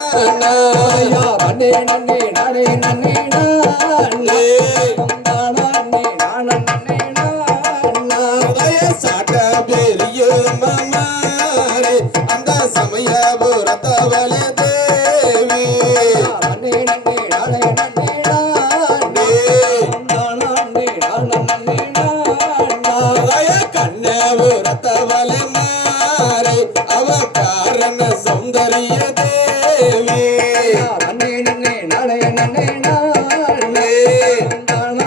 நன்னே நன்னே நானே நன்னே நானே நானே நானே நானே சாட்ட பெரிய மாமாரே அந்த சமயபுரத்தவளே தேவி நன்னே நன்னே நானே நன்னே நானே நானே நானே கண்ணபுரத்தவளே மாறே அவ காரண சௌந்தரிய தேவி நன்னே நன்னே நானே நன்னே நானே நானே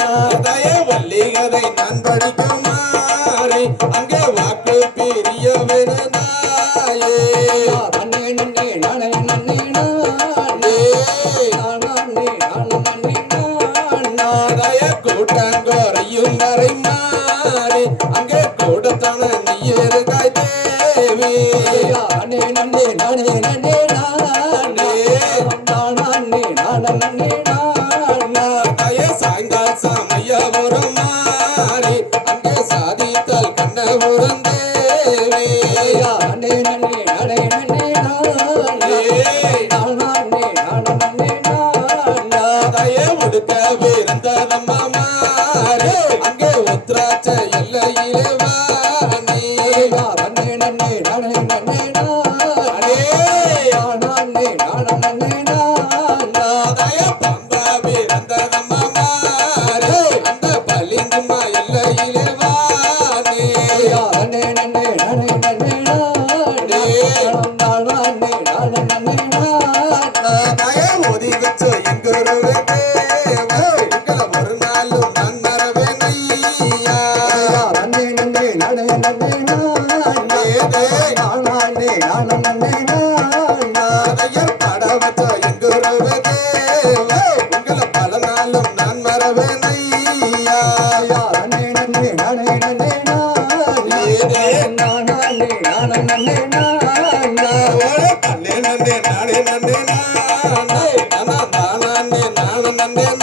நானே வள்ளிகதை நான் படிக்க மாறே அங்கே வாக்கு பிரியவன நாயே நன்னே நன்னே நானே நன்னே நானே நானே நானே கூட்டங்கோரையும் வரை மாறே அங்கே கூடத்தான நீயருகாய் தேவி நன்னே நன்னே நானே நன்னே நானே நானே நானே சாய்ந்தால் சமயபுரம் மாறே அங்கே சாதித்தால் கண்ணபுரம் தேவி நன்னே நன்னே நானே நன்னே நானே நானே ஒடுக்க பிறந்ததம்மா மாறே அங்கே உத்ராட்ச எல்லையிலே வாணி நன்னே நன்னே நானே நன்னே நானே பம்பா பிறந்ததம்மா மாறே அந்த பளிங்குமா எல்லையிலே வாணி நன்னே நன்னே நானே நன்னே ஒதி வச்ச எங்குருவே தேவ எங்களை ஒரு நாளும் நான் மறவேன் ஐயா நன்னே நன்னே நானே நன்னே அதையர் பாட வச்ச எங்குருவே தேவ உங்களை பல நாளும் நான் மறவேன் ஐயா நன்னே நன்னே நானே நன்னே நன்னே நன்னே நானே நன்னே நானே நானே நானே